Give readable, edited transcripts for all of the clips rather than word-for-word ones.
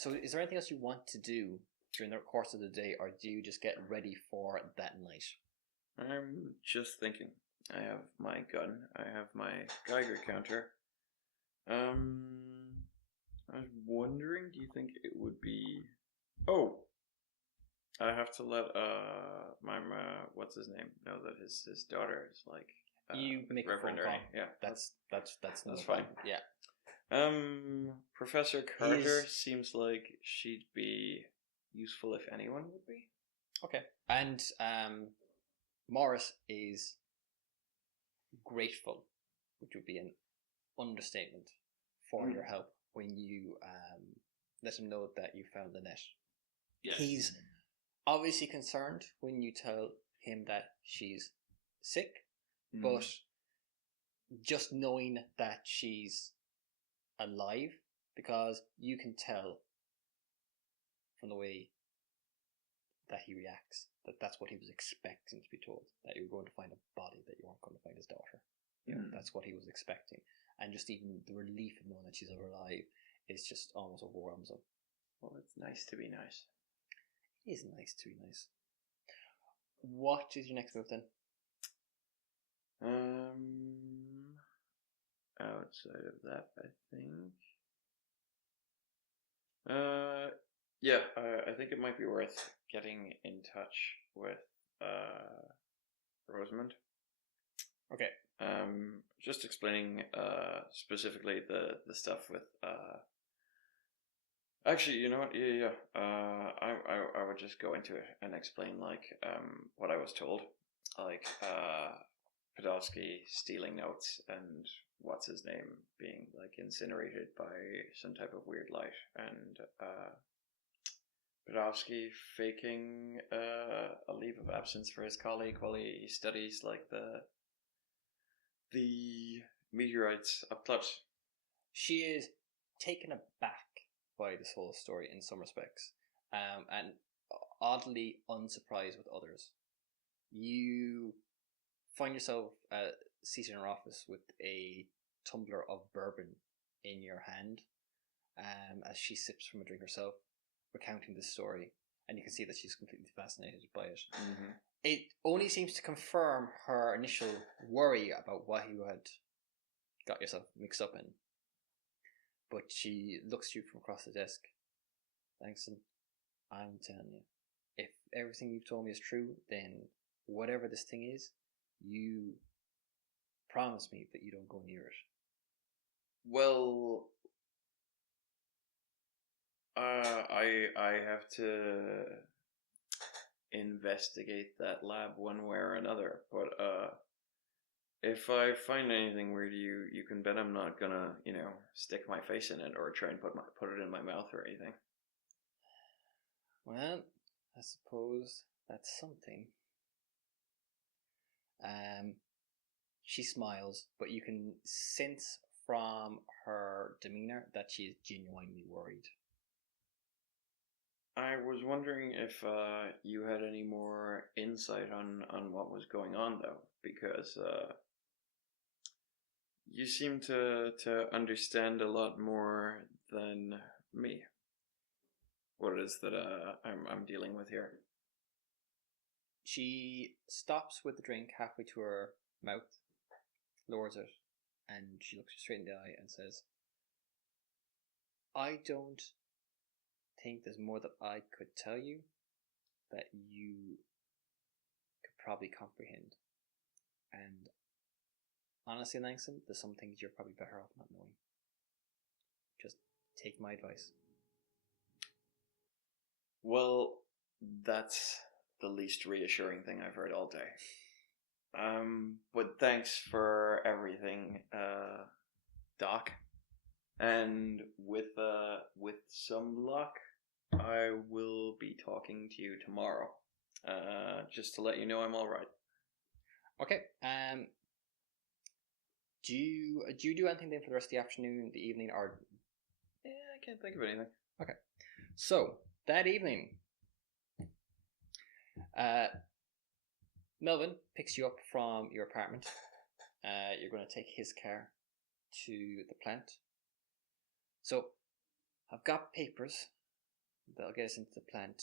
So is there anything else you want to do during the course of the day, or do you just get ready for that night? I'm just thinking. I have my gun. I have my Geiger counter. I was wondering, do you think it would be... Oh! I have to let, my, what's his name, know that his daughter is, like... You make a phone call. Yeah. That's no fine. Yeah. Professor Carter seems like she'd be useful if anyone would be. Okay. And, Morris is grateful, which would be an understatement, for your help when you let him know that you found the net. Yes. He's obviously concerned when you tell him that she's sick, but just knowing that she's alive, because you can tell from the way that he reacts that that's what he was expecting to be told, that you were going to find a body, that you weren't going to find his daughter. You know, that's what he was expecting. And just even the relief of knowing that she's alive is just almost overwhelms him. Well, it's nice to be nice. It is nice to be nice. What is your next move then? Outside of that, I think. Yeah, I think it might be worth getting in touch with Rosamund. Okay. Just explaining specifically the stuff with actually, you know what? Yeah. I would just go into it and explain like what I was told, like Podolsky stealing notes and what's his name being like incinerated by some type of weird light, and Podolsky faking a leave of absence for his colleague while he studies like the meteorites up close. She is taken aback by this whole story in some respects, and oddly unsurprised with others. You find yourself seated in her office with a tumbler of bourbon in your hand, as she sips from a drink herself, recounting this story, and you can see that she's completely fascinated by it. Mm-hmm. It only seems to confirm her initial worry about what you had got yourself mixed up in. But she looks at you from across the desk. Langston, I'm telling you, if everything you've told me is true, then whatever this thing is, you promise me that you don't go near it. Well, I have to investigate that lab one way or another, but if I find anything weird, you can bet I'm not gonna, stick my face in it or try and put it in my mouth or anything. Well, I suppose that's something. She smiles, but you can sense from her demeanor that she is genuinely worried. I was wondering if you had any more insight on what was going on, though, because you seem to understand a lot more than me. What it is that I'm dealing with here. She stops with the drink halfway to her mouth, lowers it, and she looks you straight in the eye and says, I don't think there's more that I could tell you that you could probably comprehend. And honestly, Langston, there's some things you're probably better off not knowing. Just take my advice. Well, that's the least reassuring thing I've heard all day. But thanks for everything, Doc. And with some luck, I will be talking to you tomorrow. Just to let you know I'm all right. Okay. Do you do anything then for the rest of the afternoon, the evening, or? Yeah, I can't think of anything. Okay. So that evening, Melvin picks you up from your apartment. You're going to take his car to the plant. So I've got papers that'll get us into the plant.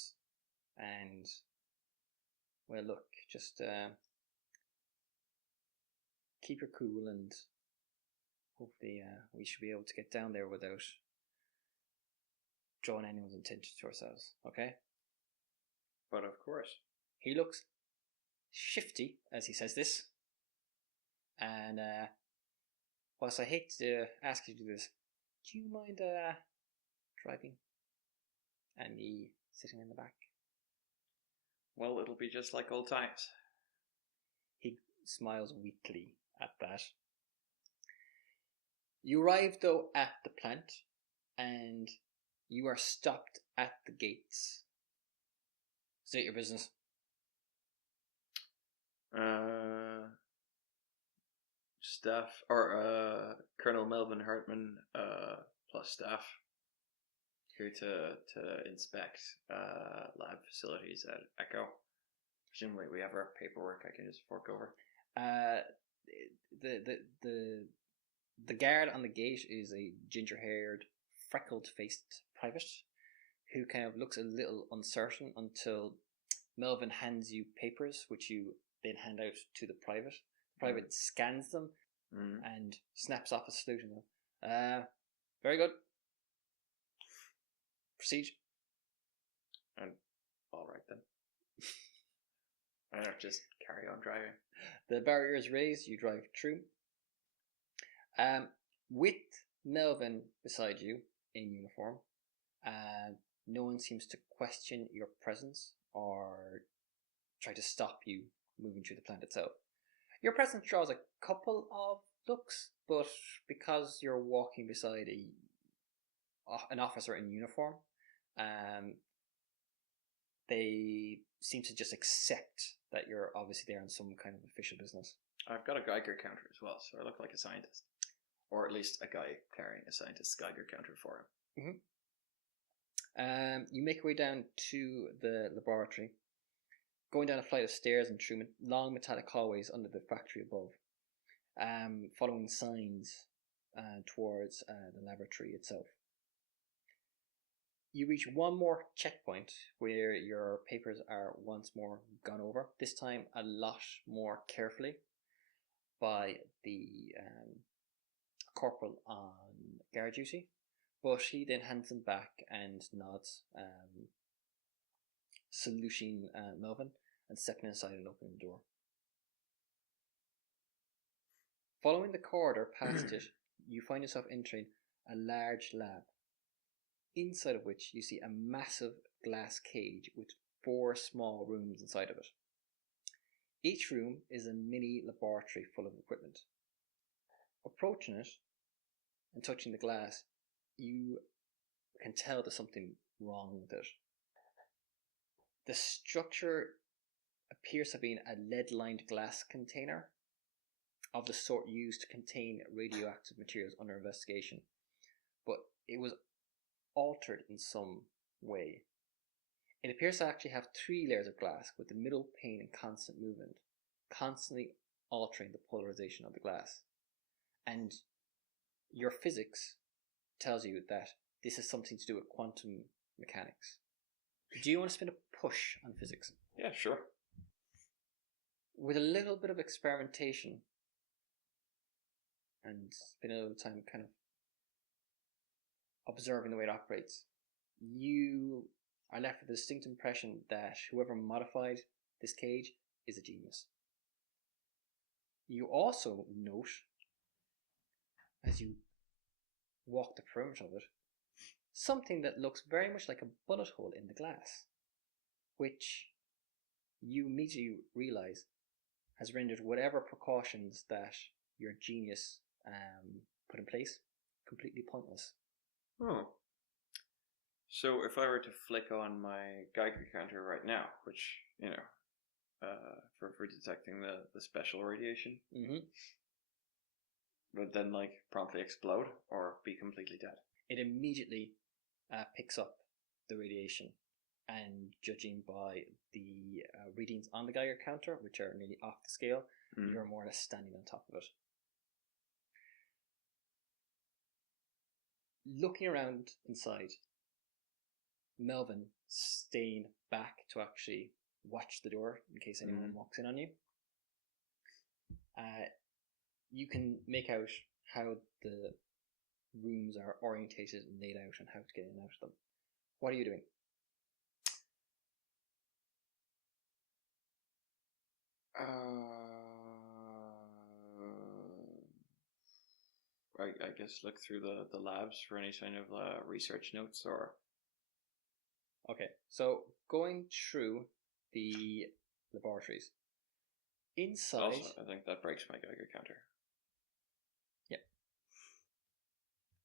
And, well, look, just keep your cool, and hopefully we should be able to get down there without drawing anyone's attention to ourselves, okay? But of course. He looks shifty as he says this. And whilst I hate to ask you to do this, do you mind driving and me sitting in the back? Well, it'll be just like old times. He smiles weakly at that. You arrive though at the plant, and you are stopped at the gates. State your business. Staff, or Colonel Melvin Hartman, plus staff, here to inspect lab facilities at Echo. Presumably we have our paperwork I can just fork over. The guard on the gate is a ginger-haired, freckled-faced private who kind of looks a little uncertain until Melvin hands you papers, which you then hand out to the private. The private scans them and snaps off a salute to them. Very good. Proceed. And all right then. I don't just carry on driving. The barrier is raised. You drive through. With Melvin beside you in uniform, no one seems to question your presence or try to stop you moving through the plant itself. Your presence draws a couple of looks, but because you're walking beside an officer in uniform, they seem to just accept that you're obviously there on some kind of official business. I've got a Geiger counter as well, so I look like a scientist. Or at least a guy carrying a scientist's Geiger counter for him. You make your way down to the laboratory, going down a flight of stairs and through long metallic hallways under the factory above, following signs towards the laboratory itself. You reach one more checkpoint where your papers are once more gone over, this time a lot more carefully by the corporal on guard duty, but he then hands them back and nods, saluting Melvin and stepping inside and opening the door. Following the corridor past it, you find yourself entering a large lab, inside of which you see a massive glass cage with 4 small rooms inside of it. Each room is a mini laboratory full of equipment. Approaching it and touching the glass, you can tell there's something wrong with it. The structure appears to have been a lead-lined glass container of the sort used to contain radioactive materials under investigation, but it was altered in some way. It appears to actually have 3 layers of glass with the middle pane in constant movement, constantly altering the polarization of the glass. And your physics tells you that this is something to do with quantum mechanics. Do you want to spin a push on physics? Yeah, sure. With a little bit of experimentation and spend a little time kind of observing the way it operates, you are left with a distinct impression that whoever modified this cage is a genius. You also note, as you walk the perimeter of it, something that looks very much like a bullet hole in the glass, which you immediately realize has rendered whatever precautions that your genius put in place completely pointless. Oh. So if I were to flick on my Geiger counter right now, which, you know, for detecting the special radiation, would then like promptly explode or be completely dead? It immediately picks up the radiation, and judging by the readings on the Geiger counter, which are nearly off the scale, you're more or less standing on top of it. Looking around inside, Melvin staying back to actually watch the door in case anyone walks in on you. You can make out how the rooms are orientated and laid out and how to get in and out of them. What are you doing? I guess look through the labs for any kind of research notes or... Okay, so going through the laboratories. Inside... Also, I think that breaks my Geiger counter. Yep.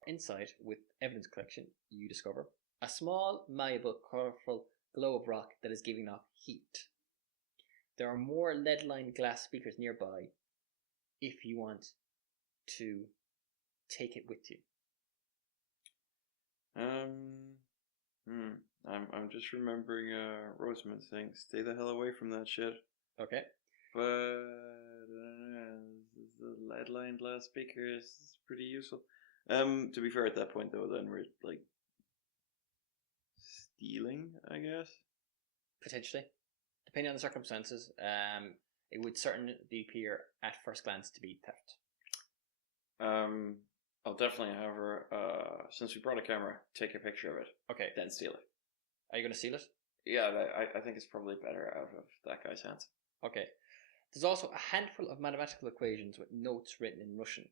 Inside, with evidence collection, you discover a small, malleable, colourful globe of rock that is giving off heat. There are more lead-lined glass speakers nearby if you want to take it with you. I'm just remembering Rosamund saying, "Stay the hell away from that shit." Okay. But the lead-lined glass speaker is pretty useful. To be fair, at that point though, then we're like stealing, I guess. Potentially, depending on the circumstances. It would certainly appear at first glance to be theft. I'll definitely have her, since we brought a camera, take a picture of it. Okay. Then steal it. Are you going to steal it? Yeah, I think it's probably better out of that guy's hands. Okay. There's also a handful of mathematical equations with notes written in Russian.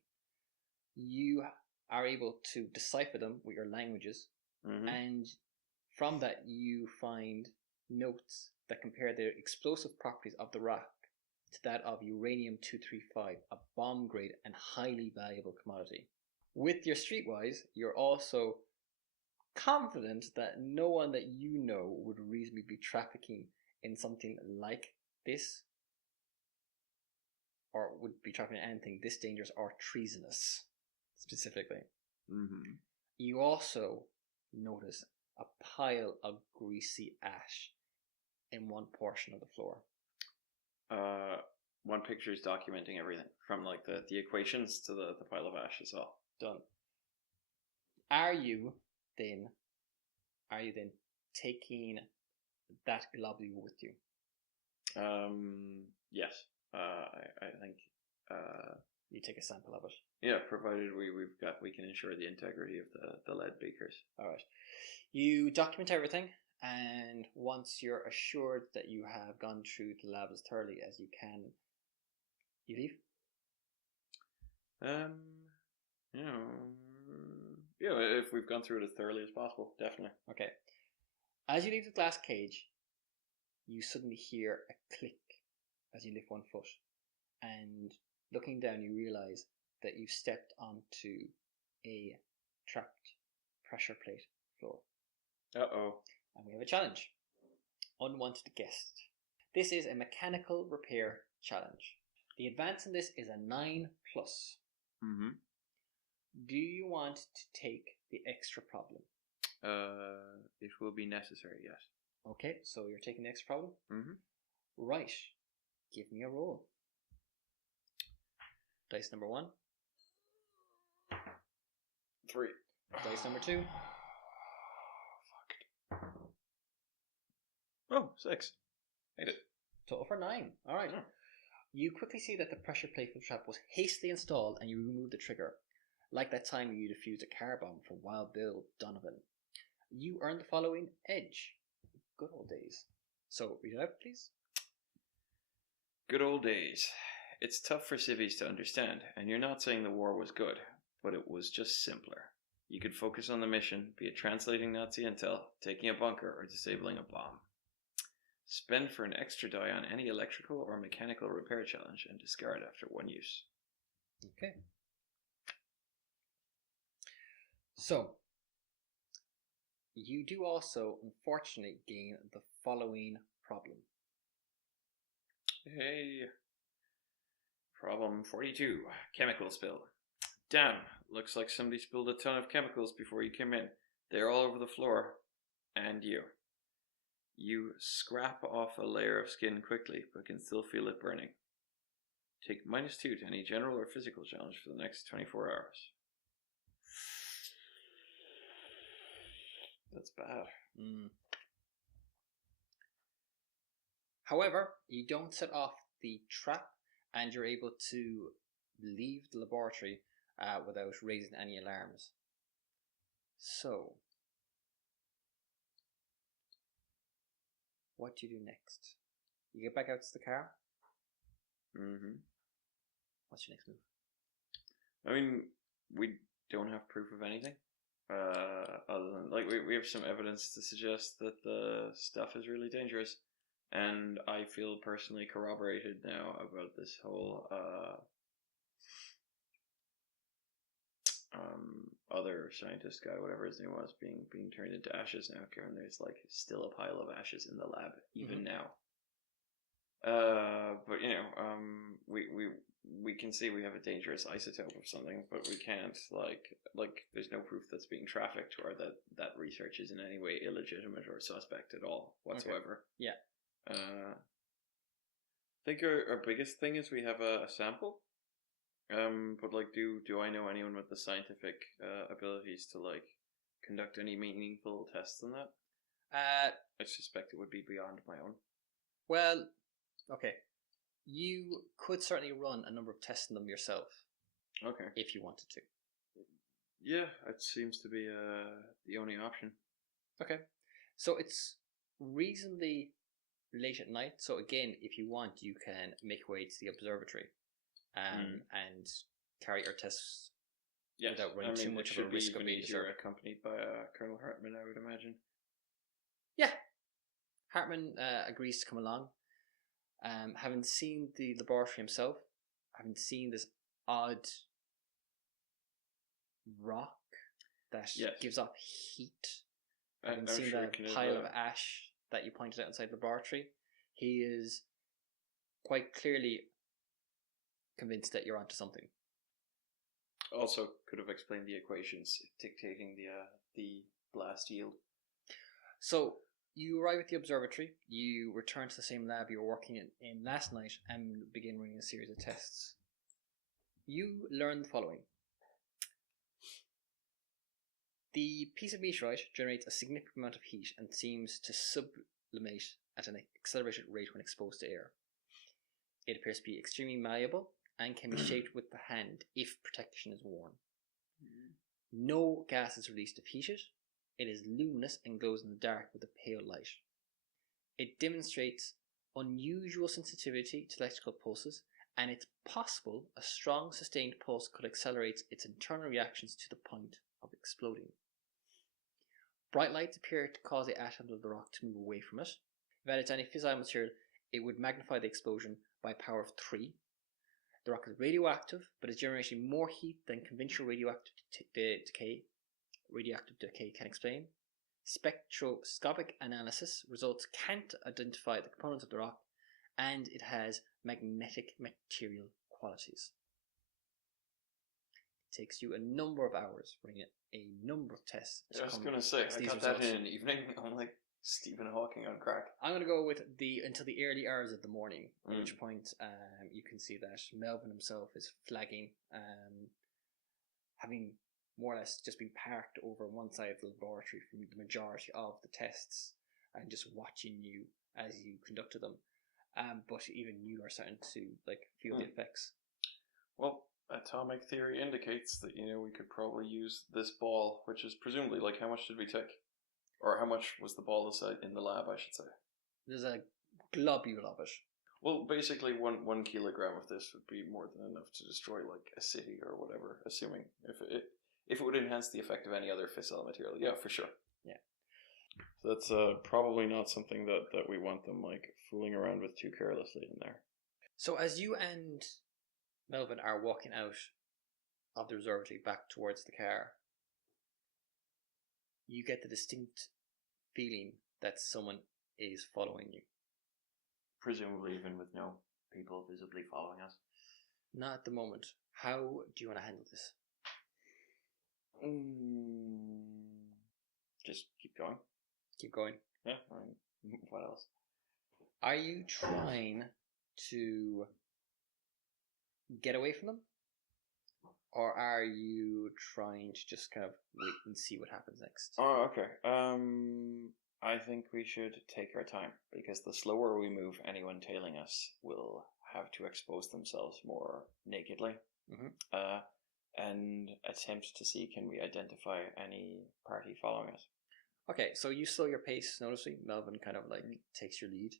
You are able to decipher them with your languages, and from that you find notes that compare the explosive properties of the rock to that of uranium-235, a bomb-grade and highly valuable commodity. With your streetwise, you're also confident that no one that you know would reasonably be trafficking in something like this, or would be trafficking in anything this dangerous or treasonous, specifically. You also notice a pile of greasy ash in one portion of the floor. One picture is documenting everything from like the equations to the pile of ash as well. Done. Are you then taking that globule with you? Yes. I think you take a sample of it. Yeah, provided we can ensure the integrity of the lead beakers. All right. You document everything, and once you're assured that you have gone through the lab as thoroughly as you can, you leave. Yeah, if we've gone through it as thoroughly as possible, definitely. Okay. As you leave the glass cage, you suddenly hear a click as you lift one foot, and looking down, you realize that you've stepped onto a trapped pressure plate floor. Uh-oh. And we have a challenge. Unwanted guest. This is a mechanical repair challenge. The advance in this is a 9+. Do you want to take the extra problem? It will be necessary, yes. Okay, so you're taking the extra problem? Right. Give me a roll. Dice number 1. 3. Dice number 2. Fuck. Oh, 6. Made it. Total for 9. Alright. Yeah. You quickly see that the pressure plate for the trap was hastily installed and you remove the trigger. Like that time you defused a car bomb for Wild Bill Donovan. You earn the following edge. Good old days. So, read it out, please. Good old days. It's tough for civvies to understand, and you're not saying the war was good, but it was just simpler. You could focus on the mission, be it translating Nazi intel, taking a bunker, or disabling a bomb. Spend for an extra die on any electrical or mechanical repair challenge and discard after one use. Okay. So, you do also, unfortunately, gain the following problem. Hey. Problem 42. Chemical spill. Damn, looks like somebody spilled a ton of chemicals before you came in. They're all over the floor. And you. You scrap off a layer of skin quickly, but can still feel it burning. Take -2 to any general or physical challenge for the next 24 hours. That's bad. However, you don't set off the trap, and you're able to leave the laboratory without raising any alarms. So, what do you do next? You get back out to the car? Mm-hmm. What's your next move? I mean, we don't have proof of anything. Other than, like, we have some evidence to suggest that the stuff is really dangerous. And I feel personally corroborated now about this whole, other scientist guy, whatever his name was, being turned into ashes now, Karen. There's, like, still a pile of ashes in the lab, even now. But, you know, we can see we have a dangerous isotope of something, but we can't, like, there's no proof that's being trafficked or that research is in any way illegitimate or suspect at all, whatsoever. Okay. Yeah. I think our biggest thing is we have a sample. But, like, do I know anyone with the scientific abilities to, like, conduct any meaningful tests on that? I suspect it would be beyond my own. Well, okay. You could certainly run a number of tests on them yourself. Okay. If you wanted to. Yeah, it seems to be the only option. Okay. So it's reasonably late at night. So again, if you want, you can make your way to the observatory and carry your tests without running too much of a risk of being disturbed. Accompanied by Colonel Hartman, I would imagine. Yeah. Hartman agrees to come along. Having seen the laboratory himself, having seen this odd rock that gives off heat, having seen the pile of ash that you pointed out inside the laboratory, he is quite clearly convinced that you're onto something. Also, could have explained the equations dictating the blast yield. So, you arrive at the observatory, you return to the same lab you were working in last night, and begin running a series of tests. You learn the following. The piece of meteorite generates a significant amount of heat and seems to sublimate at an accelerated rate when exposed to air. It appears to be extremely malleable and can be shaped with the hand if protection is worn. No gas is released if heated. It is luminous and glows in the dark with a pale light. It demonstrates unusual sensitivity to electrical pulses, and it's possible a strong sustained pulse could accelerate its internal reactions to the point of exploding. Bright lights appear to cause the atoms of the rock to move away from it. If added to any fissile material, it would magnify the explosion by a power of 3. The rock is radioactive, but is generating more heat than conventional radioactive decay can explain. Spectroscopic analysis results can't identify the components of the rock, and it has magnetic material qualities. It takes you a number of hours running a number of tests. I was going to say, I got that in an evening. I'm like Stephen Hawking on crack. I'm going to go with until the early hours of the morning, at which point you can see that Melvin himself is flagging, having more or less just been parked over one side of the laboratory from the majority of the tests and just watching you as you conducted them. But even you are starting to feel the effects. Well, atomic theory indicates that we could probably use this ball, which is presumably how much did we take, or how much was the ball in the lab, I should say. There's a globule of it. Well, basically 1 kilogram of this would be more than enough to destroy a city or whatever, assuming if it would enhance the effect of any other fissile material. Yeah, for sure. Yeah. So that's probably not something that we want them fooling around with too carelessly in there. So as you and Melvin are walking out of the observatory back towards the car, you get the distinct feeling that someone is following you. Presumably even with no people visibly following us. Not at the moment. How do you want to handle this? Just keep going. Keep going? Yeah. What else? Are you trying to get away from them? Or are you trying to just kind of wait and see what happens next? Oh, okay. I think we should take our time, because the slower we move, anyone tailing us will have to expose themselves more nakedly. And attempt to see, can we identify any party following us? Okay, so you slow your pace noticeably. Melvin kind of like takes your lead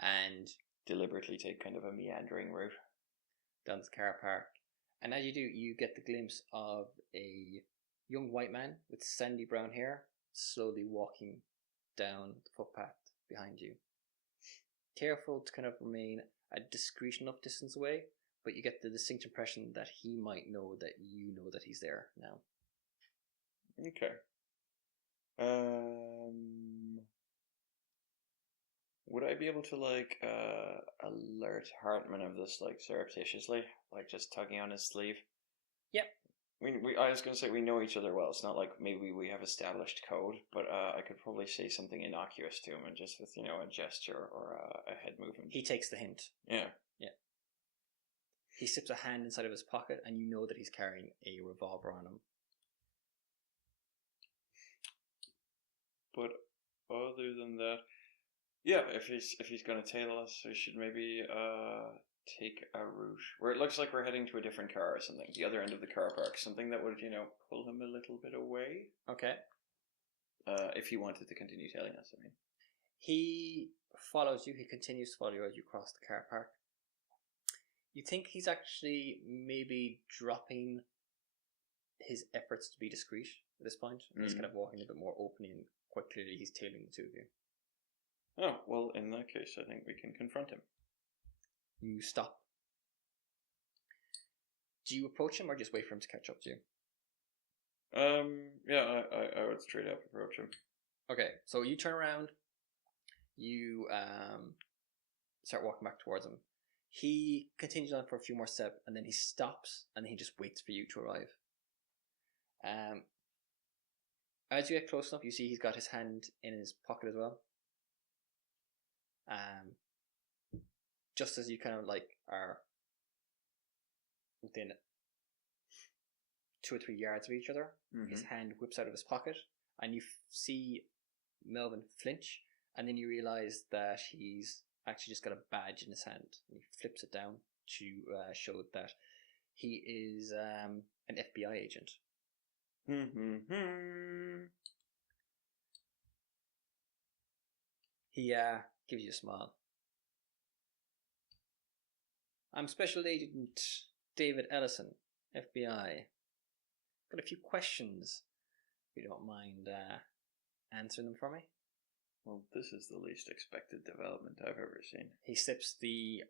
and deliberately take kind of a meandering route down the car park. And as you do, you get the glimpse of a young white man with sandy brown hair slowly walking down the footpath behind you. Careful to kind of remain a discreet enough distance away, but you get the distinct impression that he might know that you know that he's there now. Okay. Would I be able to like alert Hartman of this like surreptitiously, like just tugging on his sleeve? Yep. I was going to say we know each other well. It's not like maybe we have established code, but I could probably say something innocuous to him, and just with a gesture or a head movement. He takes the hint. Yeah. He slips a hand inside of his pocket, and you know that he's carrying a revolver on him. But other than that, yeah, if he's going to tail us, we should maybe take a route where it looks like we're heading to a different car or something, the other end of the car park, something that would pull him a little bit away. Okay. If he wanted to continue tailing us, I mean. He follows you. He continues to follow you as you cross the car park. You think he's actually maybe dropping his efforts to be discreet at this point. He's kind of walking a bit more openly, and quite clearly he's tailing the two of you. Oh, well, in that case, I think we can confront him. You stop. Do you approach him or just wait for him to catch up to you? Yeah, I would straight up approach him. Okay, so you turn around. You start walking back towards him. He continues on for a few more steps, and then he stops, and then he just waits for you to arrive. As you get close enough, you see he's got his hand in his pocket as well. Just as you kind of like are within 2 or 3 yards of each other, his hand whips out of his pocket, and you see Melvin flinch, and then you realize that he's actually just got a badge in his hand. He flips it down to show that he is an FBI agent. He gives you a smile. I'm Special Agent David Ellison, FBI. Got a few questions, if you don't mind answering them for me. Well, this is the least expected development I've ever seen. He slips the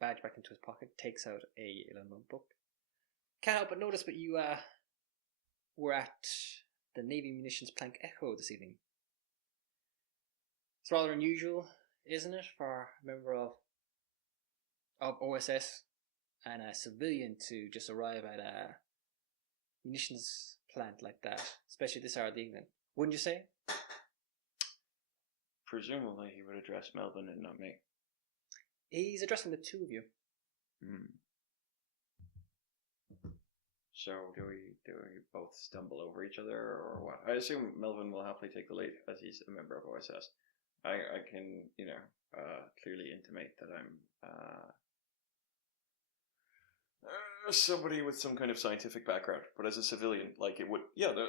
badge back into his pocket, takes out a little notebook. Can't help but notice, but you were at the Navy Munitions Plank Echo this evening. It's rather unusual, isn't it, for a member of OSS and a civilian to just arrive at a munitions plant like that, especially this hour of the evening. Wouldn't you say? Presumably he would address Melvin and not me. He's addressing the two of you. So do we both stumble over each other, or what? I assume Melvin will happily take the lead, as he's a member of OSS. I can, clearly intimate that I'm somebody with some kind of scientific background, but as a civilian,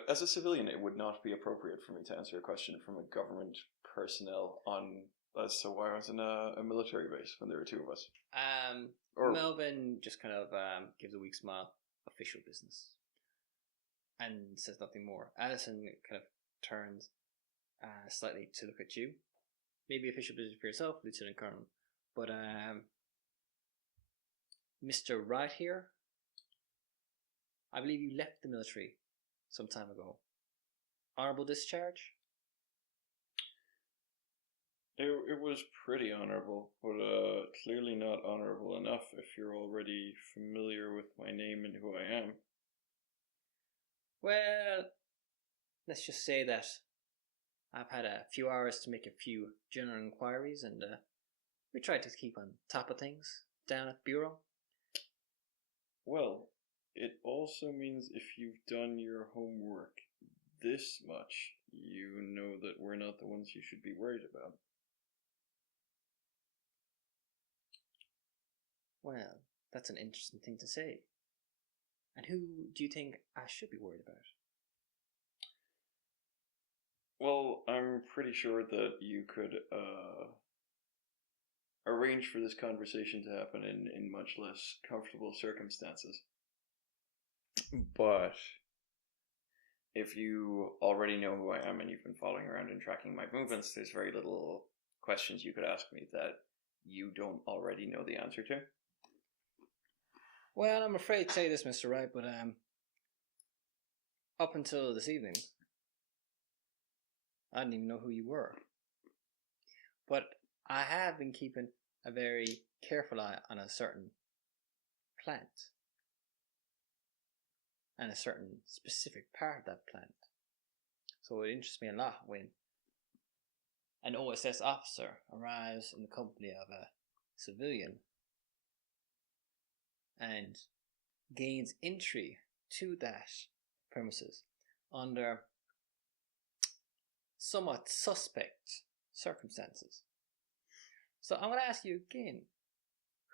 as a civilian, it would not be appropriate for me to answer a question from a government personnel as to why I was in a military base when there were two of us. Melvin just kind of gives a weak smile. Official business, and says nothing more. Addison kind of turns slightly to look at you. Maybe official business for yourself, Lieutenant Colonel, but Mr. Wright here, I believe you left the military some time ago. Honorable discharge? It was pretty honorable, but clearly not honorable enough if you're already familiar with my name and who I am. Well, let's just say that I've had a few hours to make a few general inquiries, and we tried to keep on top of things down at the Bureau. Well, it also means if you've done your homework this much, you know that we're not the ones you should be worried about. Well, that's an interesting thing to say. And who do you think I should be worried about? Well, I'm pretty sure that you could arrange for this conversation to happen in much less comfortable circumstances. But if you already know who I am and you've been following around and tracking my movements, there's very little questions you could ask me that you don't already know the answer to. Well, I'm afraid to say this, Mr. Wright, but up until this evening, I didn't even know who you were. But I have been keeping a very careful eye on a certain plant. And a certain specific part of that plant. So it interests me a lot when an OSS officer arrives in the company of a civilian and gains entry to that premises under somewhat suspect circumstances. So I'm going to ask you again,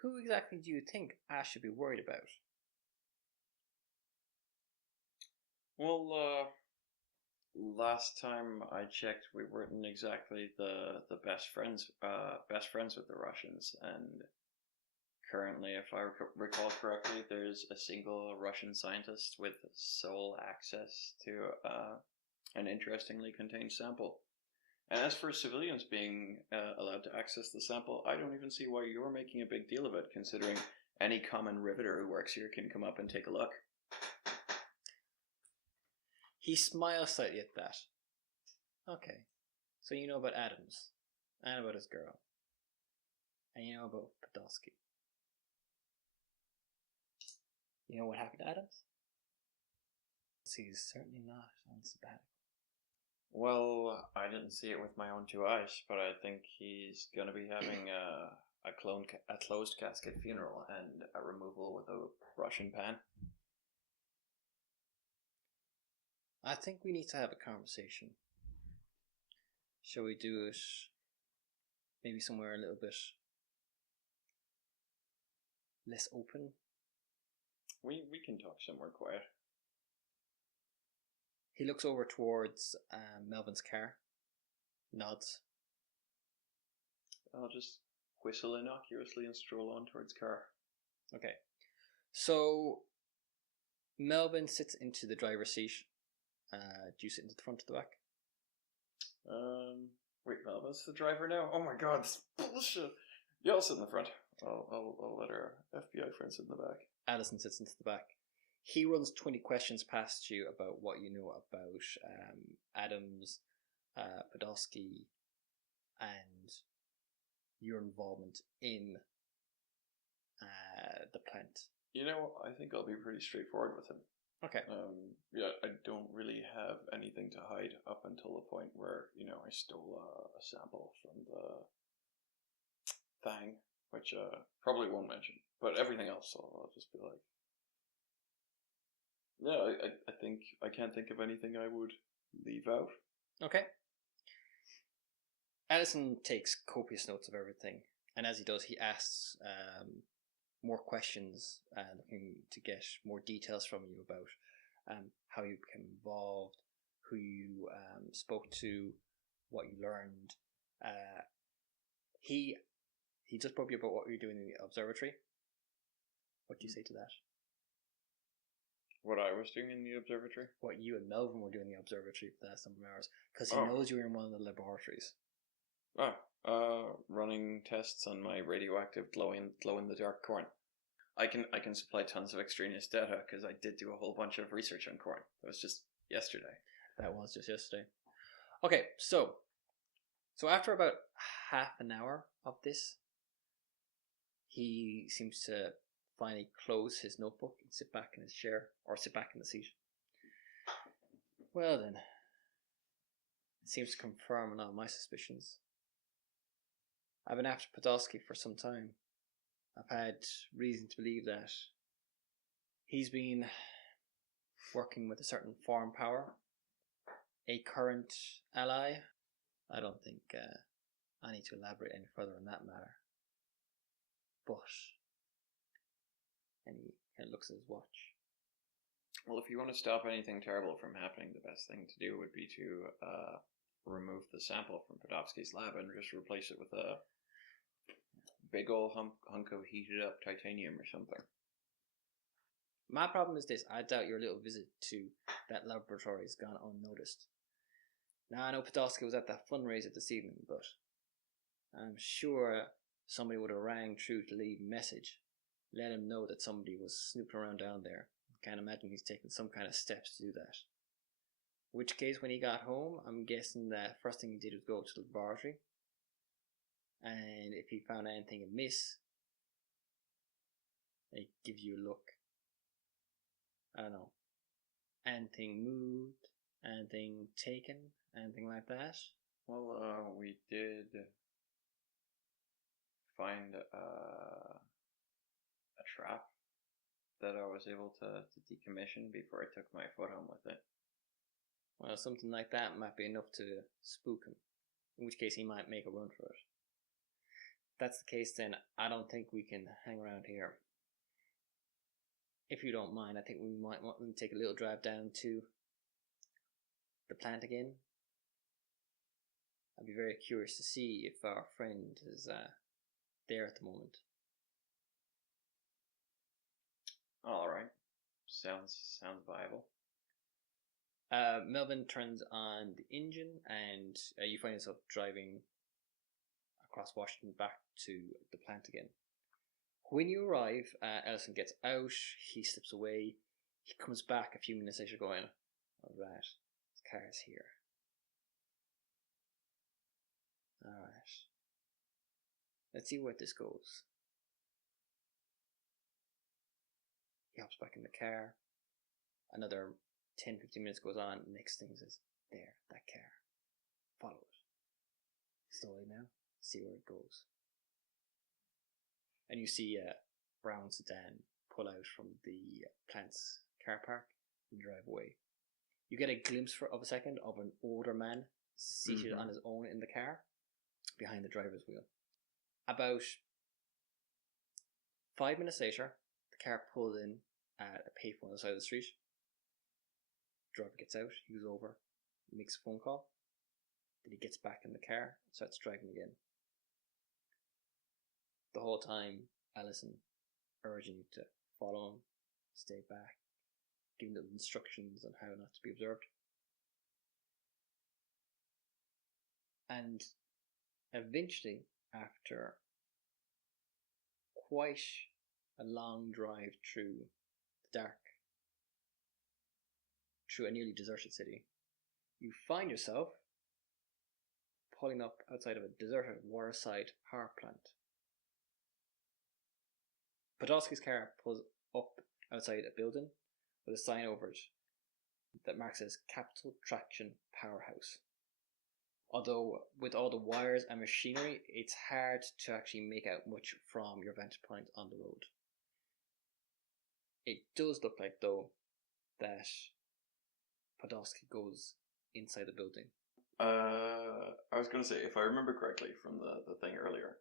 who exactly do you think I should be worried about? Well, last time I checked, we weren't exactly the best friends with the Russians, and currently, if I recall correctly, there's a single Russian scientist with sole access to an interestingly contained sample. And as for civilians being allowed to access the sample, I don't even see why you're making a big deal of it, considering any common riveter who works here can come up and take a look. He smiles slightly at that. Okay, so you know about Adams, and about his girl, and you know about Podolsky. You know what happened to Adams? He's certainly not on sabbatical. Well, I didn't see it with my own two eyes, but I think he's going to be having a closed casket funeral and a removal with a Russian pan. I think we need to have a conversation. Shall we do it maybe somewhere a little bit less open? We can talk somewhere quiet. He looks over towards Melvin's car, nods. I'll just whistle innocuously and stroll on towards car. Okay. So Melvin sits into the driver's seat. Do you sit into the front or the back? Wait, Melvin's the driver now? Oh my god, this bullshit. Yeah, I'll sit in the front. I'll let our FBI friend sit in the back. Addison sits into the back. He runs 20 questions past you about what you know about Adams, Podolsky, and your involvement in the plant. You know, I think I'll be pretty straightforward with him. Okay. Yeah, I don't really have anything to hide up until the point where, I stole a sample from the thing, which probably won't mention. But everything else, I'll just be like, yeah, I think I can't think of anything I would leave out. Okay. Addison takes copious notes of everything, and as he does, he asks more questions, looking to get more details from you about how you became involved, who you spoke to, what you learned. He just spoke to you about what you're doing in the observatory. What do you say to that? What I was doing in the observatory? What you and Melvin were doing in the observatory for the last number of hours, because he knows you were in one of the laboratories. Running tests on my radioactive glow in the dark corn. I can supply tons of extraneous data because I did do a whole bunch of research on corn. That was just yesterday. That was just yesterday. Okay, so after about half an hour of this, he seems to finally close his notebook and sit back in his chair, or sit back in the seat. Well then, it seems to confirm a lot of my suspicions. I've been after Podolsky for some time. I've had reason to believe that He's been working with a certain foreign power, a current ally. I don't think I need to elaborate any further on that matter. But, and he kind of looks at his watch. Well, if you want to stop anything terrible from happening, the best thing to do would be to remove the sample from Podolsky's lab and just replace it with a big old hunk of heated up titanium or something. My problem is this: I doubt your little visit to that laboratory has gone unnoticed. Now, I know Podolsky was at that fundraiser this evening, but I'm sure somebody would have rang through to leave a message, let him know that somebody was snooping around down there. Can't imagine he's taken some kind of steps to do that. In which case, when he got home, I'm guessing that first thing he did was go to the laboratory, and if he found anything amiss, he'd give you a look. I don't know. Anything moved? Anything taken? Anything like that? Well, we did find a trap that I was able to decommission before I took my foot home with it. Well, something like that might be enough to spook him, in which case he might make a run for it. If that's the case, then I don't think we can hang around here. If you don't mind, I think we might want to take a little drive down to the plant again. I'd be very curious to see if our friend is there at the moment. All right, sounds viable. Melvin turns on the engine, and you find yourself driving across Washington back to the plant again. When you arrive, Ellison gets out, he slips away, he comes back a few minutes later going, alright, the car's here. Alright. Let's see where this goes. He hops back in the car. Another 10-15 minutes goes on. Next thing is, there, that car. Follow it. Slowly now. See where it goes. And you see a brown sedan pull out from the plant's car park and drive away. You get a glimpse of a second of an older man seated on his own in the car behind the driver's wheel. About 5 minutes later, the car pulls in at a payphone on the side of the street. The driver gets out, he goes over, makes a phone call. Then he gets back in the car and starts driving again. The whole time, Ellison urging you to follow him, stay back, giving them instructions on how not to be observed. And eventually, after quite a long drive through the dark, through a nearly deserted city, you find yourself pulling up outside of a deserted waterside power plant. Podolsky's car pulls up outside a building with a sign over it that marks as Capital Traction Powerhouse. Although with all the wires and machinery, it's hard to actually make out much from your vantage point on the road. It does look like, though, that Podolsky goes inside the building. I was going to say, if I remember correctly from the thing earlier,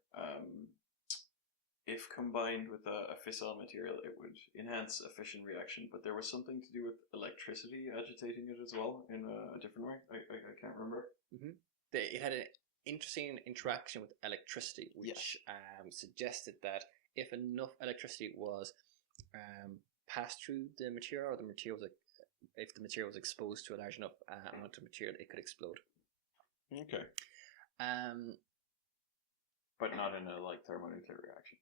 if combined with a fissile material, it would enhance a fission reaction, but there was something to do with electricity agitating it as well in a different way. I can't remember. Mm-hmm. It had an interesting interaction with electricity, which suggested that if enough electricity was passed through the material, or if the material was exposed to a large enough amount of material, it could explode. Okay. But not in a thermonuclear reaction.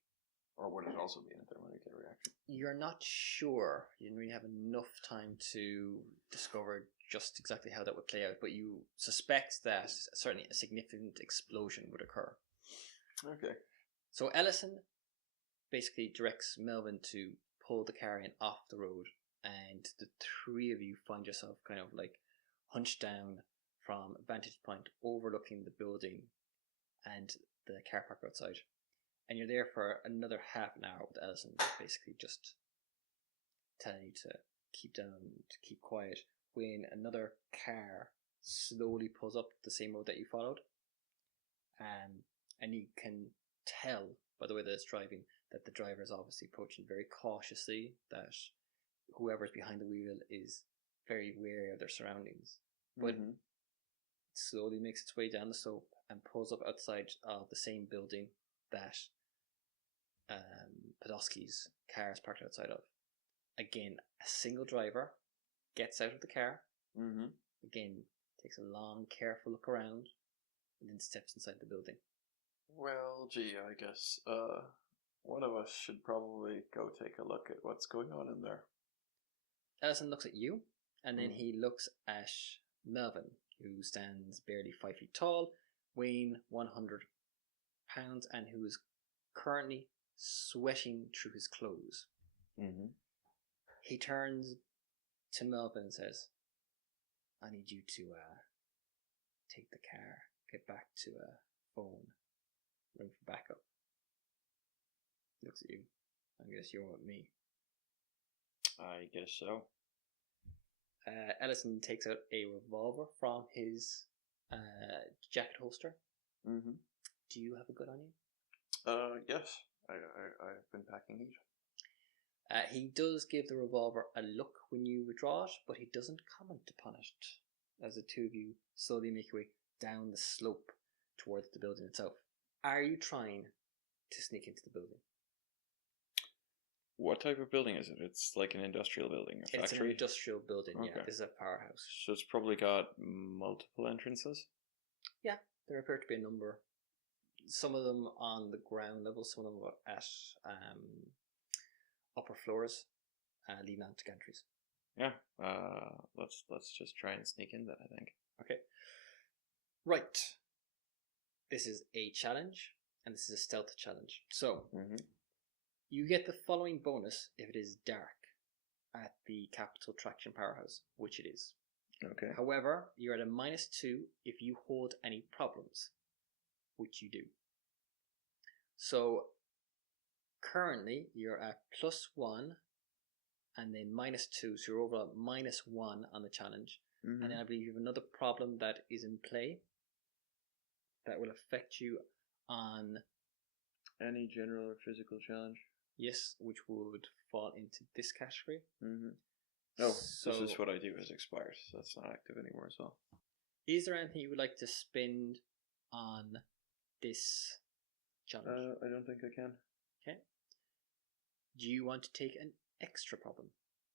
Or would it also be in a thermonuclear reaction? You're not sure. You didn't really have enough time to discover just exactly how that would play out, but you suspect that certainly a significant explosion would occur. Okay. So Ellison basically directs Melvin to pull the car in off the road, and the three of you find yourself kind of hunched down from a vantage point overlooking the building and the car park outside. And you're there for another half an hour with Ellison basically just telling you to keep down, to keep quiet, when another car slowly pulls up the same road that you followed. And you can tell by the way that it's driving that the driver is obviously approaching very cautiously, that whoever's behind the wheel is very wary of their surroundings. But it slowly makes its way down the slope and pulls up outside of the same building that Podolsky's car is parked outside of. Again, a single driver gets out of the car. Again, takes a long, careful look around, and then steps inside the building. Well, gee, I guess one of us should probably go take a look at what's going on in there. Ellison looks at you, and then he looks at Melvin, who stands barely 5 feet tall, weighing 100 pounds, and who is currently sweating through his clothes. He turns to Melvin and says, I need you to take the car, get back to a phone, ring for backup. Looks at you. I guess you're with me. I guess so. Ellison takes out a revolver from his jacket holster. Do you have a gun on you? Yes. I've been packing heat. He does give the revolver a look when you withdraw it, but he doesn't comment upon it as the two of you slowly make your way down the slope towards the building itself. Are you trying to sneak into the building? What type of building is it? It's like an industrial building, a factory? It's an industrial building, okay. Yeah. This is a powerhouse. So it's probably got multiple entrances? Yeah, there appear to be a number. Some of them on the ground level, some of them at upper floors, leading on to gantries. Yeah, let's just try and sneak in then, I think. Okay. Right. This is a challenge, and this is a stealth challenge. So, you get the following bonus if it is dark at the Capital Traction Powerhouse, which it is. Okay. However, you're at a -2 if you hold any problems, which you do. So, currently, you're at +1 and then -2, so you're over at -1 on the challenge. And then I believe you have another problem that is in play that will affect you on any general or physical challenge. Yes, which would fall into this category. Oh, so this is what I do has expired, so that's not active anymore as well. Is there anything you would like to spend on this challenge? I don't think I can. Okay. Do you want to take an extra problem?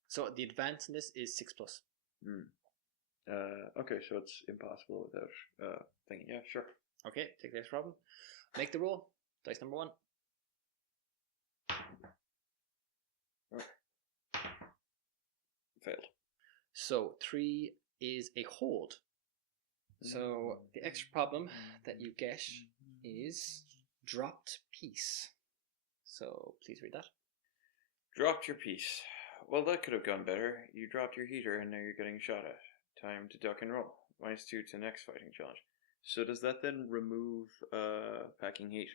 So the advance in this is 6+. Okay, so it's impossible without thinking. Yeah, sure. Okay, take the extra problem. Make the roll. Dice number 1. Failed. So 3 is a hold. So the extra problem that you get is dropped piece. So please read that. Dropped your piece. Well, that could have gone better. You dropped your heater and now you're getting shot at. Time to duck and roll. -2 to next fighting challenge. So does that then remove packing heat?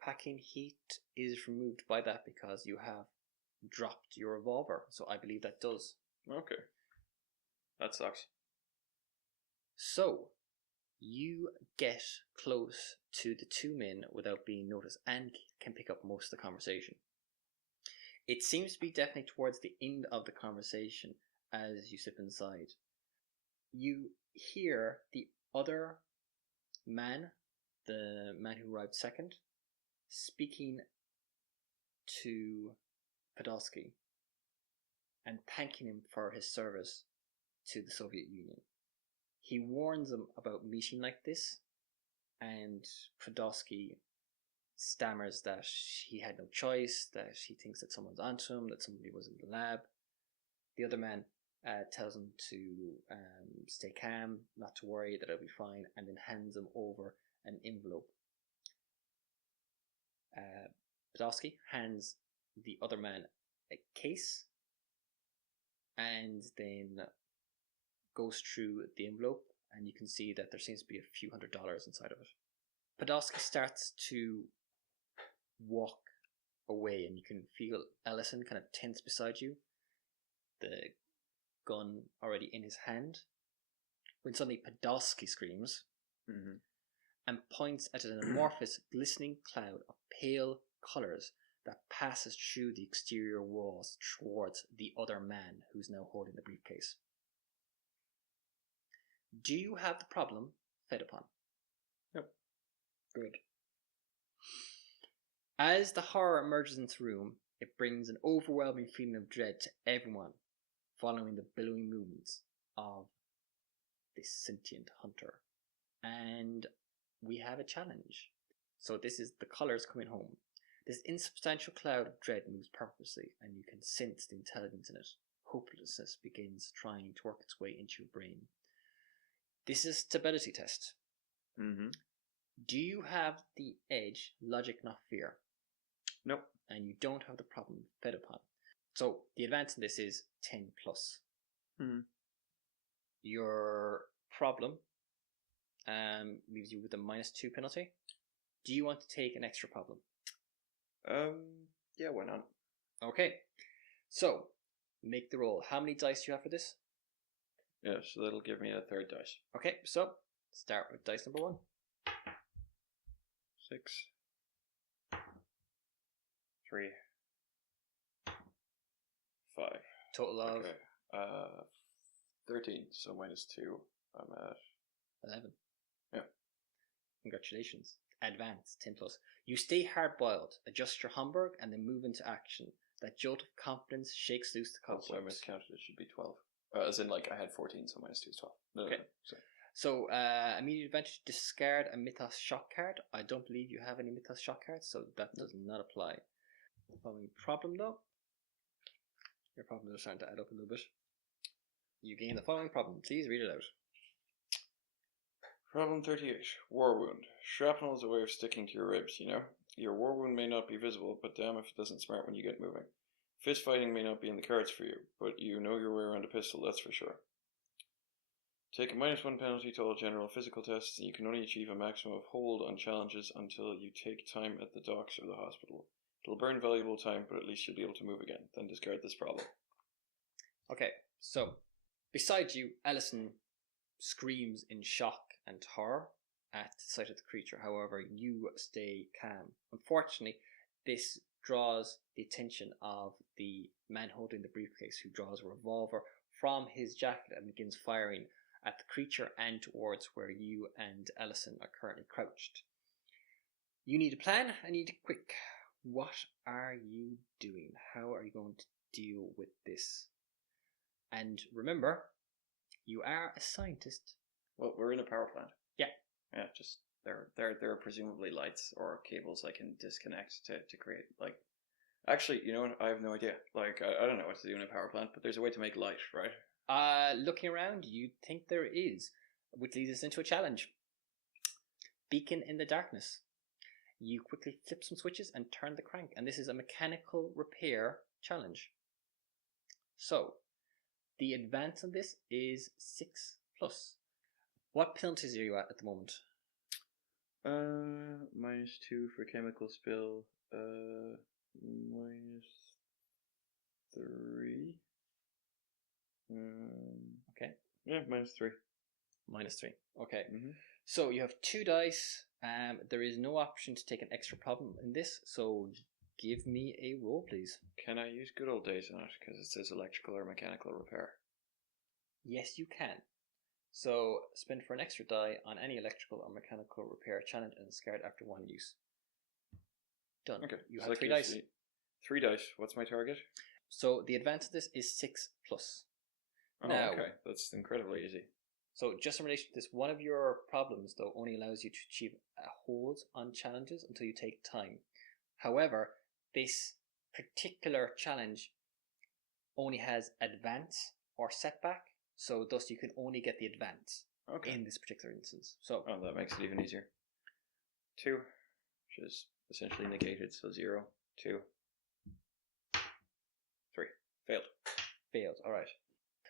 Packing heat is removed by that because you have dropped your revolver. So I believe that does. Okay. That sucks. So you get close to the 2 men without being noticed and can pick up most of the conversation. It seems to be definitely towards the end of the conversation as you step inside. You hear the other man, the man who arrived second, speaking to Podolsky and thanking him for his service to the Soviet Union. He warns him about meeting like this, and Podolsky stammers that he had no choice, that he thinks that someone's onto him, that somebody was in the lab. The other man tells him to stay calm, not to worry, that it'll be fine, and then hands him over an envelope. Podolsky hands the other man a case and then goes through the envelope, and you can see that there seems to be a few $100s inside of it. Podolsky starts to walk away, and you can feel Ellison kind of tense beside you, the gun already in his hand, when suddenly Podolsky screams and points at an amorphous, glistening cloud of pale colours that passes through the exterior walls towards the other man who's now holding the briefcase. Do you have the problem fed upon? Yep. Good. As the horror emerges into the room, it brings an overwhelming feeling of dread to everyone following the billowing movements of this sentient hunter. And we have a challenge. So this is the colours coming home. This insubstantial cloud of dread moves purposely, and you can sense the intelligence in it. Hopelessness begins trying to work its way into your brain. This is a stability test. Do you have the edge, logic, not fear? Nope. And you don't have the problem fed upon. So the advance in this is 10 plus. Your problem leaves you with a -2 penalty. Do you want to take an extra problem? Yeah, why not? Okay. So, make the roll. How many dice do you have for this? Yeah, so that'll give me a third dice. Okay, so start with dice number 1. 6. 3. 5. Total of? Okay. 13, so -2. I'm at 11. Yeah. Congratulations. Advance, 10 plus. You stay hard-boiled, adjust your Homburg, and then move into action. That jolt of confidence shakes loose the cobwebs. So I miscounted, it should be 12. As in, like, I had 14, so -2 is 12. Okay. So, immediate advantage, discard a Mythos shock card. I don't believe you have any Mythos shock cards, so that does not apply. Following problem, though. Your problems are starting to add up a little bit. You gain the following problem. Please read it out. Problem 38. War wound. Shrapnel is a way of sticking to your ribs, you know? Your war wound may not be visible, but damn if it doesn't smart when you get moving. Fist fighting may not be in the cards for you, but you know your way around a pistol, that's for sure. Take a -1 penalty to all general physical tests, and you can only achieve a maximum of hold on challenges until you take time at the docks or the hospital. It'll burn valuable time, but at least you'll be able to move again. Then discard this problem. Okay, so beside you, Ellison screams in shock and horror at the sight of the creature. However, you stay calm. Unfortunately, this draws the attention of the man holding the briefcase, who draws a revolver from his jacket and begins firing at the creature and towards where you and Ellison are currently crouched. You need a plan, and you need it quick. What are you doing? How are you going to deal with this? And remember, you are a scientist. Well, we're in a power plant. Yeah. Yeah, just there are presumably lights or cables I can disconnect to create, like, actually, you know what, I have no idea. Like, I don't know what to do in a power plant, but there's a way to make light, right? Looking around, you think there is, which leads us into a challenge. Beacon in the darkness. You quickly flip some switches and turn the crank, and this is a mechanical repair challenge. So, the advance on this is 6 plus. What penalties are you at the moment? -2 for chemical spill. -3. Okay. Yeah, -3. -3. Okay. So you have 2 dice. There is no option to take an extra problem in this, so give me a roll, please. Can I use good old days on it, because it says electrical or mechanical repair? Yes, you can. So spend for an extra die on any electrical or mechanical repair challenge and discard after 1 use. Done. Okay. You so have 3 dice. 3 dice. What's my target? So the advance of this is 6 plus. Oh, now, okay. That's incredibly easy. So just in relation to this, one of your problems, though, only allows you to achieve a hold on challenges until you take time. However, this particular challenge only has advance or setback, so thus you can only get the advance in this particular instance. So that makes it even easier. 2, which is essentially negated, so 0, 2, 3. Failed. Alright.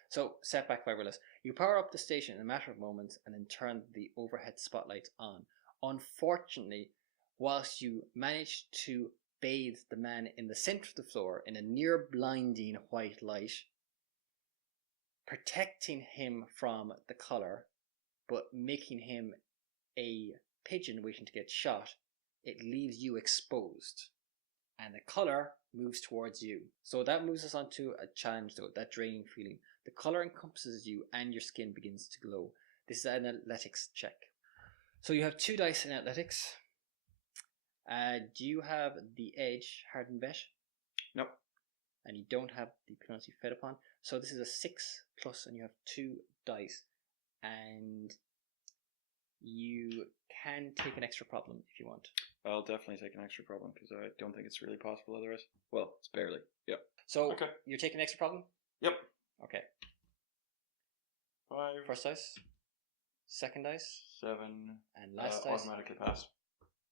So, setback fiberless. You power up the station in a matter of moments and then turn the overhead spotlights on. Unfortunately, whilst you manage to bathes the man in the center of the floor in a near blinding white light, protecting him from the collar, but making him a pigeon waiting to get shot. It leaves you exposed, and the color moves towards you. So that moves us on to a challenge, though, that draining feeling. The color encompasses you and your skin begins to glow. This is an athletics check. So you have 2 dice in athletics. Do you have the edge, hardened bet? Nope. And you don't have the penalty fed upon. So this is a 6 plus, and you have 2 dice. And you can take an extra problem if you want. I'll definitely take an extra problem because I don't think it's really possible otherwise. Well, it's barely. Yep. So okay. You're taking an extra problem? Yep. Okay. 5. First dice. Second dice. 7. And last dice. Automatically pass.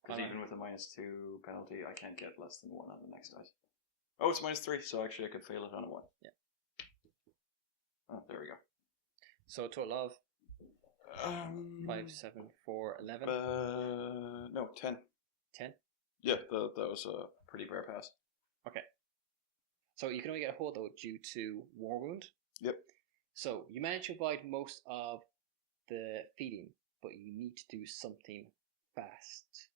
Because even with a -2 penalty, I can't get less than 1 on the next dice. Oh, it's -3, so actually I could fail it on a 1. Yeah. Oh, there we go. So a total of 5, 7, 4, 11. No, 10. 10? Yeah, that was a pretty bare pass. Okay. So you can only get a hold, though, due to War Wound. Yep. So you manage to avoid most of the feeding, but you need to do something fast.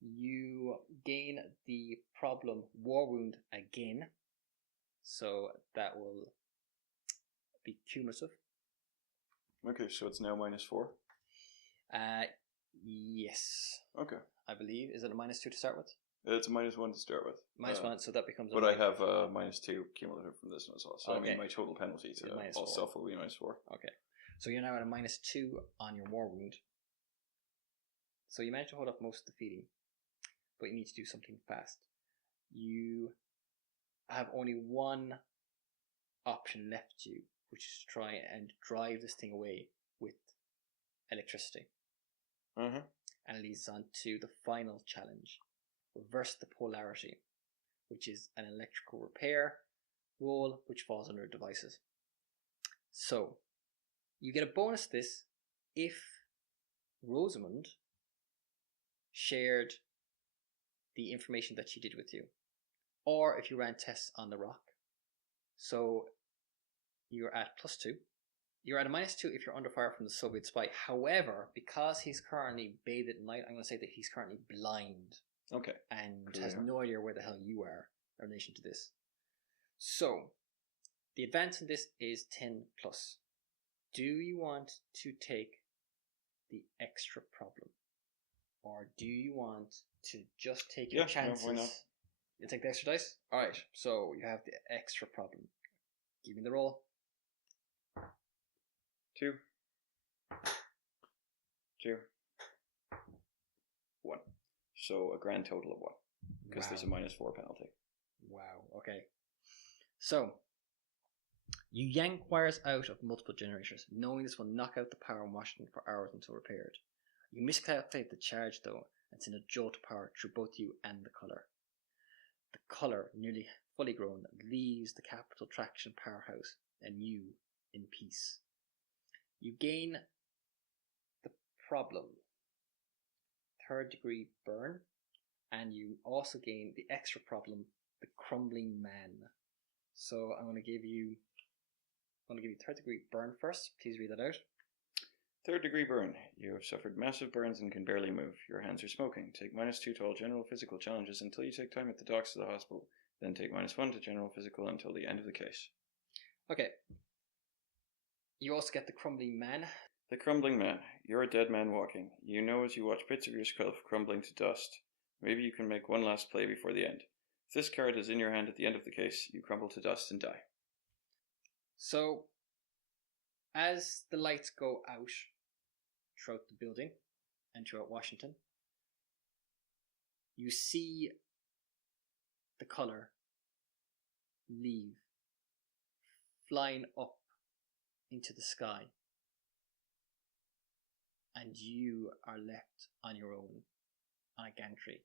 You gain the problem War Wound again, so that will be cumulative. Okay, so it's now -4? Yes. Okay. I believe. Is it a -2 to start with? It's a -1 to start with. -1, so that becomes But I have a -2 cumulative from this one as well. So okay. I mean my total penalty to all stuff will be -4. Okay. So you're now at a -2 on your War Wound. So you managed to hold up most of the feeding, but you need to do something fast. You have only one option left to you, which is to try and drive this thing away with electricity. Mm-hmm. And it leads on to the final challenge. Reverse the polarity, which is an electrical repair roll which falls under devices. So you get a bonus to this if Rosamund shared the information that she did with you, or if you ran tests on the rock. So you're at +2. You're at a -2 if you're under fire from the Soviet spy. However, because he's currently bathed at night, I'm going to say that he's currently blind. Okay. And has no idea where the hell you are in relation to this. So, the advance in this is 10 plus. Do you want to take the extra problem? Or do you want to just take your chances? No, why not? You take the extra dice? Alright, so you have the extra problem. Give me the roll. 2. 2. 1. So a grand total of 1. Because there's a -4 penalty. Wow, okay. So, you yank wires out of multiple generators, knowing this will knock out the power in Washington for hours until repaired. You miscalculate the charge, though, and send a jolt of power through both you and the color. The color, nearly fully grown, leaves the capital traction powerhouse, and you in peace. You gain the problem, 3rd degree burn, and you also gain the extra problem, the crumbling man. So I'm going to give you 3rd degree burn first. Please read that out. 3rd degree burn. You have suffered massive burns and can barely move. Your hands are smoking. Take -2 to all general physical challenges until you take time at the docks of the hospital. Then take -1 to general physical until the end of the case. Okay. You also get the crumbling man. The crumbling man. You're a dead man walking. You know as you watch bits of your skull crumbling to dust. Maybe you can make one last play before the end. If this card is in your hand at the end of the case, you crumble to dust and die. So, as the lights go out throughout the building and throughout Washington, you see the color leave, flying up into the sky, and you are left on your own on a gantry,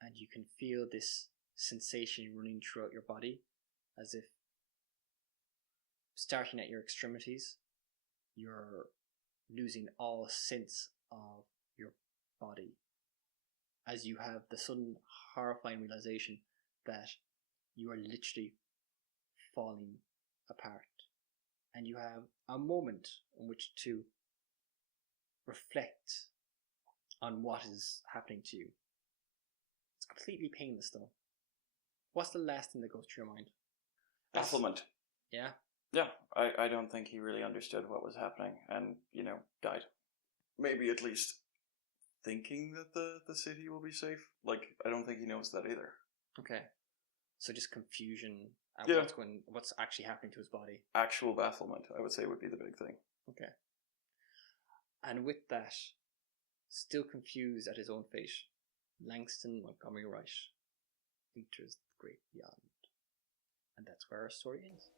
and you can feel this sensation running throughout your body, as if starting at your extremities, you're losing all sense of your body, as you have the sudden horrifying realization that you are literally falling apart. And you have a moment in which to reflect on what is happening to you. It's completely painless though. What's the last thing that goes through your mind? Bafflement. Yeah? Yeah, I don't think he really understood what was happening and, died. Maybe at least thinking that the city will be safe. Like, I don't think he knows that either. Okay. So just confusion at Yeah. what's actually happening to his body. Actual bafflement, I would say, would be the big thing. Okay. And with that, still confused at his own fate, Langston Wright enters the great beyond. And that's where our story ends.